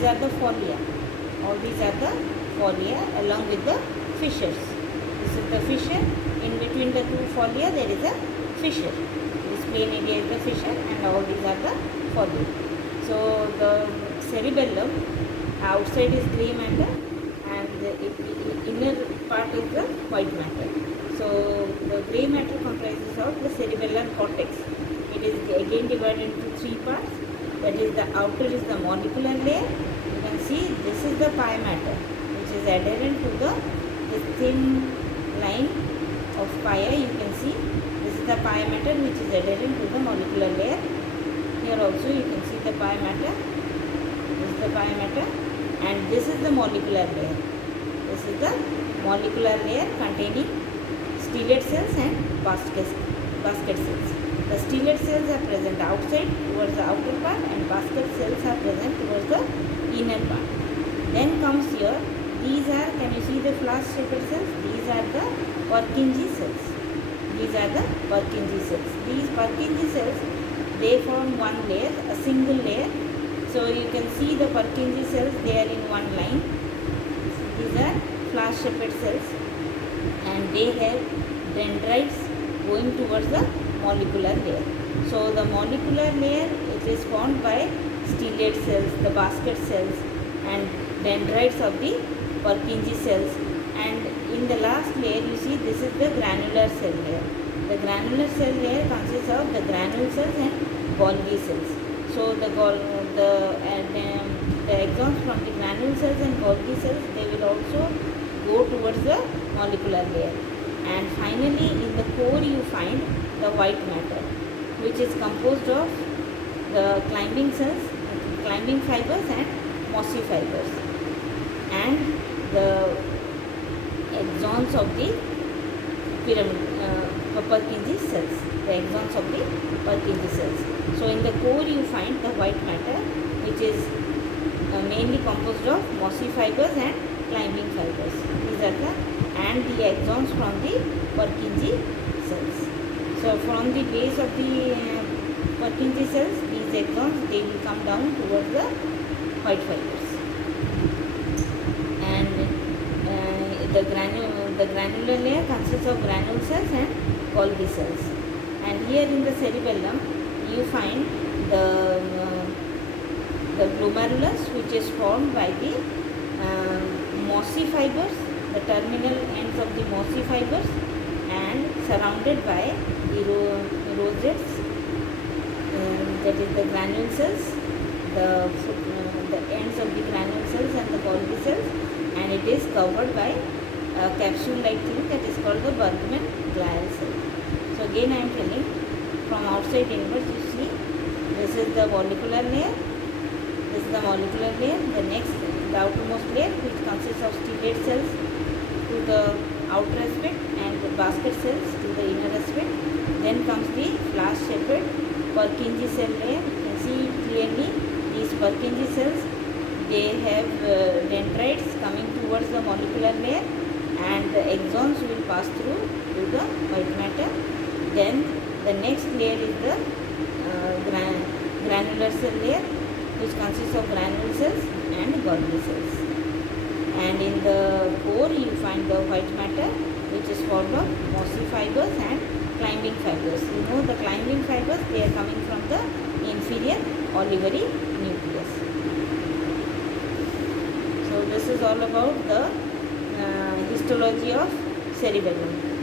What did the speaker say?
these are the folia. All these are the folia along with the fissures. This is the fissure. In between the two folia there is a fissure. This plain area is the fissure and all these are the folia. So the cerebellum outside is grey matter and the inner part is the white matter. So the grey matter comprises of the cerebellum cortex. It is again divided into three parts. That is, the outer is the molecular layer. You can see this is the pie matter, which is adherent to the thin line of pia. You can see this is the pie matter which is adherent to the molecular layer. Here also you can see the pie matter. This is the pie matter and this is the molecular layer. This is the molecular layer containing stellate cells and basket cells. The stellate cells are present outside towards the outer part and basket cells are present towards the inner part. Then comes here, these are, can you see the flash-shaped cells? These are the Purkinje cells. These are the Purkinje cells. These Purkinje cells, they form one layer, a single layer. So you can see the Purkinje cells, they are in one line. These are flash-shaped cells and they have dendrites going towards the molecular layer. So the molecular layer, it is formed by stellate cells, the basket cells and dendrites of the Purkinje cells, and in the last layer you see this is the granular cell layer. The granular cell layer consists of the granule cells and Golgi cells. So the exons from the granule cells and Golgi cells, they will also go towards the molecular layer. And finally in the core you find the white matter, which is composed of the climbing cells, climbing fibers and mossy fibers, and the exons of the Purkinje cells, the exons of the Purkinje cells. So in the core you find the white matter, which is mainly composed of mossy fibers and climbing fibers. These are the and the exons from the Purkinje cells. So from the base of the Purkinje cells, these exons, they will come down towards the white fibers. And the granular layer consists of granule cells and Golgi cells. And here in the cerebellum, you find the glomerulus, which is formed by the mossy fibers, the terminal ends of the mossy fibers, and surrounded by the rosettes, that is the granule cells, the ends of the granule cells and the Golgi cells, and it is covered by a capsule-like thing that is called the Bergman glial cell. So again I am telling, from outside inwards you see this is the molecular layer, this is the molecular layer, the next, the outermost layer, which consists of stellate cells to the outer aspect and the basket cells to the inner aspect. Then comes the flash-shaped Purkinje cell layer. You can see clearly these Purkinje cells, they have dendrites coming towards the molecular layer and the exons will pass through to the white matter. Then the next layer is the granular cell layer, which consists of granule cells and Golgi cells. And in the core you find the white matter, which is formed of mossy fibers and climbing fibers. You know the climbing fibers, they are coming from the inferior olivary nucleus. So this is all about the histology of cerebellum.